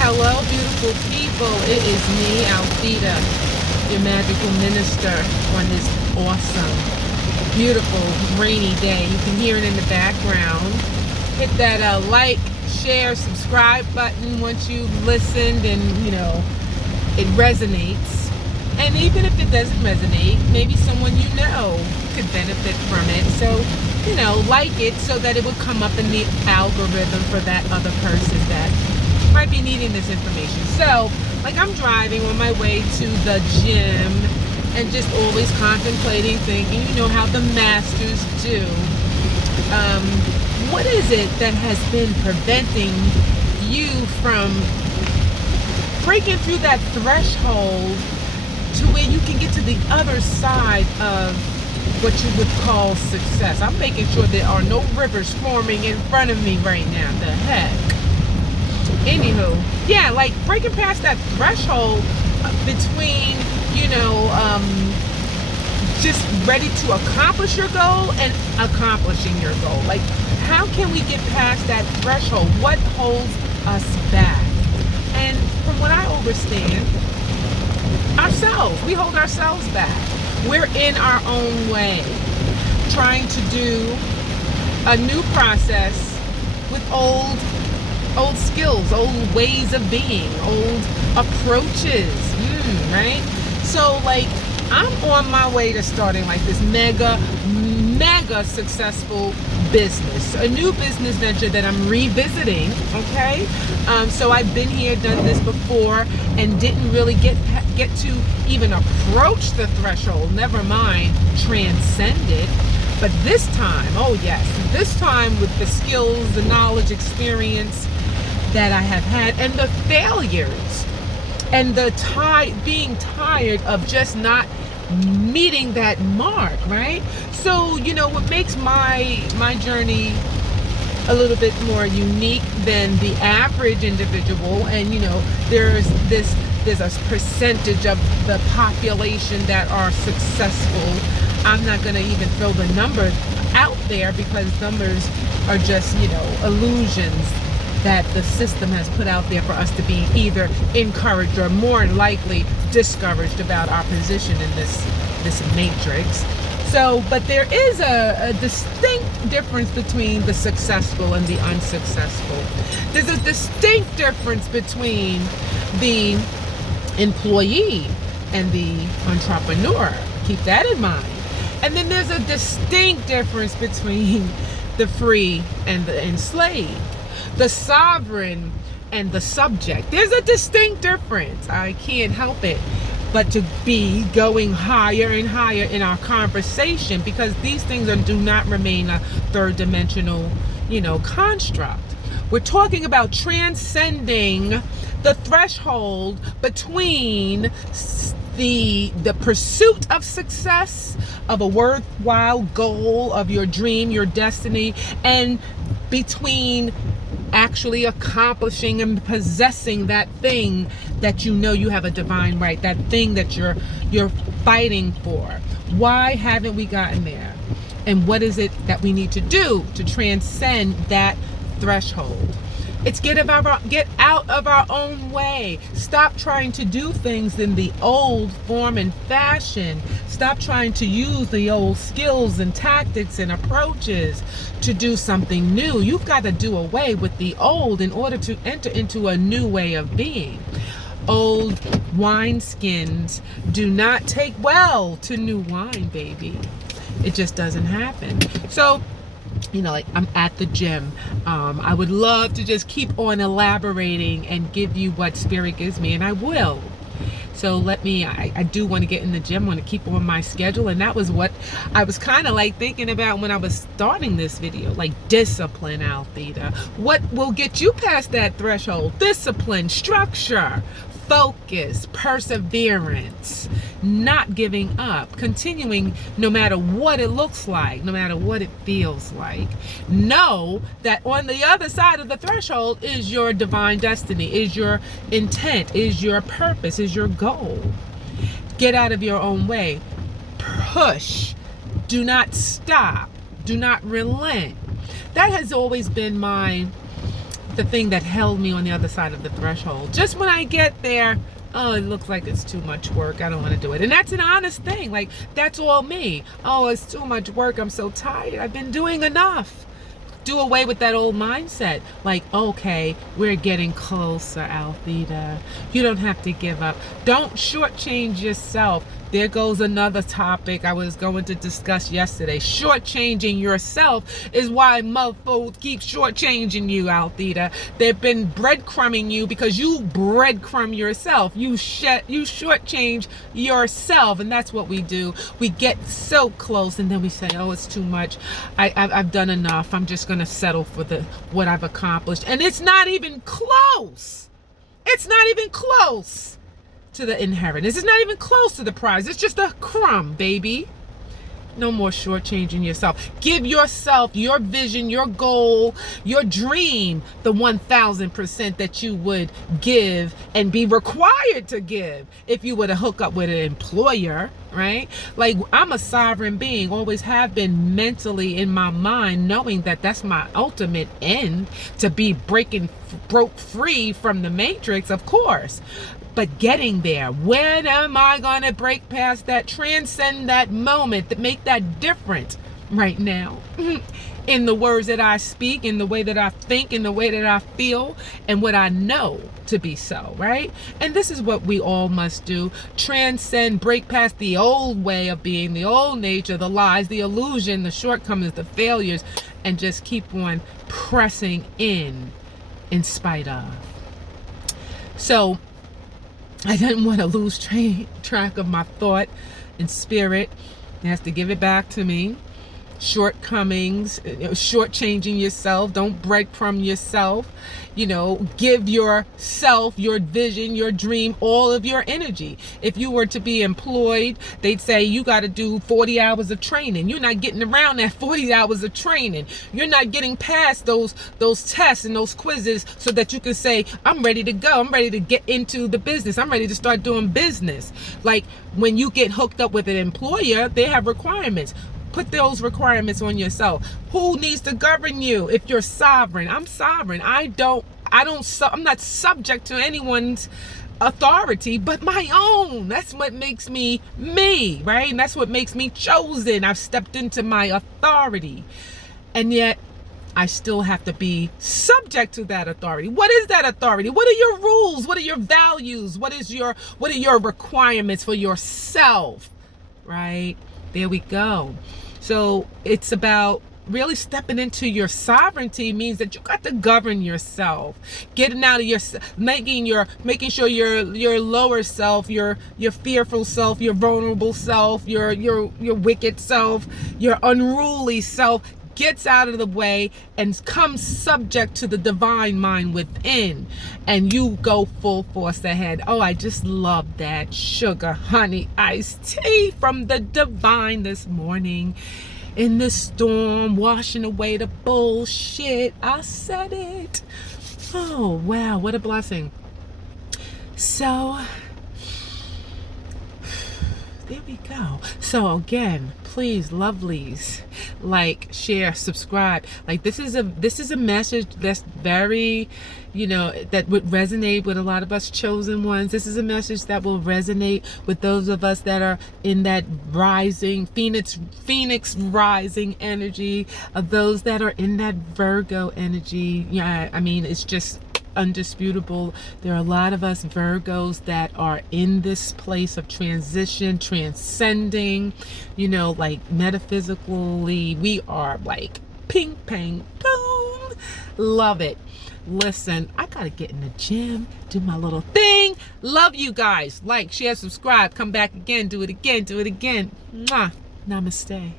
Hello, beautiful people. It is me, Althea, your magical minister on this awesome, beautiful, rainy day. You can hear it in the background. Hit that like, share, subscribe button once you've listened and, it resonates. And even if it doesn't resonate, maybe someone you know could benefit from it. So, like it so that it would come up in the algorithm for that other person that might be needing this information. So, I'm driving on my way to the gym and just always contemplating, thinking, how the masters do. What is it that has been preventing you from breaking through that threshold to where you can get to the other side of what you would call success? I'm making sure there are no rivers forming in front of me right now. The heck? Anywho, breaking past that threshold between, just ready to accomplish your goal and accomplishing your goal. How can we get past that threshold? What holds us back? And from what I understand, ourselves. We hold ourselves back. We're in our own way, trying to do a new process with old skills, old ways of being, old approaches, right? So I'm on my way to starting this mega successful business, a new business venture that I'm revisiting. Okay, so I've been here, done this before, and didn't really get to even approach the threshold, never mind transcend it. But this time, this time with the skills, the knowledge, experience that I have had, and the failures, and the being tired of just not meeting that mark, right? So, what makes my journey a little bit more unique than the average individual, and there's a percentage of the population that are successful. I'm not going to even throw the number out there because numbers are just, illusions that the system has put out there for us to be either encouraged or more likely discouraged about our position in this matrix. So, but there is a distinct difference between the successful and the unsuccessful. There's a distinct difference between the employee and the entrepreneur. Keep that in mind. And then there's a distinct difference between the free and the enslaved, the sovereign and the subject. There's a distinct difference. I can't help it but to be going higher and higher in our conversation, because these things do not remain a third dimensional, construct. We're talking about transcending the threshold between the pursuit of success, of a worthwhile goal, of your dream, your destiny, and between actually accomplishing and possessing that thing that you have a divine right, that thing that you're fighting for. Why haven't we gotten there? And what is it that we need to do to transcend that threshold? It's get out of our own way. Stop trying to do things in the old form and fashion. Stop trying to use the old skills and tactics and approaches to do something new. You've got to do away with the old in order to enter into a new way of being. Old wineskins do not take well to new wine, baby. It just doesn't happen. So, I'm at the gym. I would love to just keep on elaborating and give you what spirit gives me, and I will. So I do want to get in the gym. I want to keep on my schedule, and that was what I was kind of thinking about when I was starting this video, discipline, Althea. What will get you past that threshold? Discipline, structure, focus, perseverance, not giving up, continuing no matter what it looks like, no matter what it feels like. Know that on the other side of the threshold is your divine destiny, is your intent, is your purpose, is your goal. Get out of your own way. Push. Do not stop. Do not relent. That has always been my the thing that held me on the other side of the threshold. Just when I get there, oh, it looks like it's too much work. I don't want to do it. And that's an honest thing. Like, that's all me. Oh, it's too much work. I'm so tired. I've been doing enough. Do away with that old mindset. Like, okay, we're getting closer, Althea. You don't have to give up. Don't shortchange yourself. There goes another topic I was going to discuss yesterday. Shortchanging yourself is why motherfuckers keep shortchanging you, Althea. They've been breadcrumbing you because you breadcrumb yourself. You shortchange yourself, and that's what we do. We get so close, and then we say, "Oh, it's too much. I've done enough. I'm just gonna settle for what I've accomplished," and it's not even close. It's not even close to the inheritance. It's not even close to the prize. It's just a crumb, baby. No more shortchanging yourself. Give yourself your vision, your goal, your dream, the 1000% that you would give and be required to give if you were to hook up with an employer, right? Like, I'm a sovereign being, always have been mentally in my mind, knowing that that's my ultimate end, to be broke free from the matrix, of course. But getting there, when am I going to break past that, transcend that moment, that make that different right now? In the words that I speak, in the way that I think, in the way that I feel, and what I know to be so, right? And this is what we all must do. Transcend, break past the old way of being, the old nature, the lies, the illusion, the shortcomings, the failures, and just keep on pressing in spite of. So, I didn't want to lose track of my thought and spirit. You have to give it back to me. Shortcomings, shortchanging yourself. Don't breadcrumb yourself. Give yourself, your vision, your dream, all of your energy. If you were to be employed, they'd say you got to do 40 hours of training. You're not getting around that 40 hours of training. You're not getting past those tests and those quizzes so that you can say, I'm ready to go. I'm ready to get into the business. I'm ready to start doing business. Like, when you get hooked up with an employer, they have requirements. Put those requirements on yourself. Who needs to govern you? If you're sovereign, I'm sovereign. I'm not subject to anyone's authority but my own. That's what makes me me, right? And that's what makes me chosen. I've stepped into my authority, and yet I still have to be subject to that authority. What is that authority? What are your rules? What are your values? What are your requirements for yourself? Right? There we go. So it's about really stepping into your sovereignty. Means that you got to govern yourself, getting out of your, making sure your lower self, your fearful self, your vulnerable self, your wicked self, your unruly self gets out of the way and comes subject to the divine mind within, and you go full force ahead. Oh, I just love that sugar honey iced tea from the divine this morning in the storm, washing away the bullshit. I said it. Oh, wow, what a blessing. So there we go. So again, please, lovelies, like, share, subscribe. Like, this is a message that's very, that would resonate with a lot of us chosen ones. This is a message that will resonate with those of us that are in that rising phoenix rising energy, of those that are in that Virgo energy. Yeah, I mean, it's just undisputable. There are a lot of us Virgos that are in this place of transition, transcending, like metaphysically, we are like ping, pang, boom. Love it. Listen, I gotta get in the gym, do my little thing. Love you guys. Like, share, subscribe, come back again, do it again. Mwah. Namaste.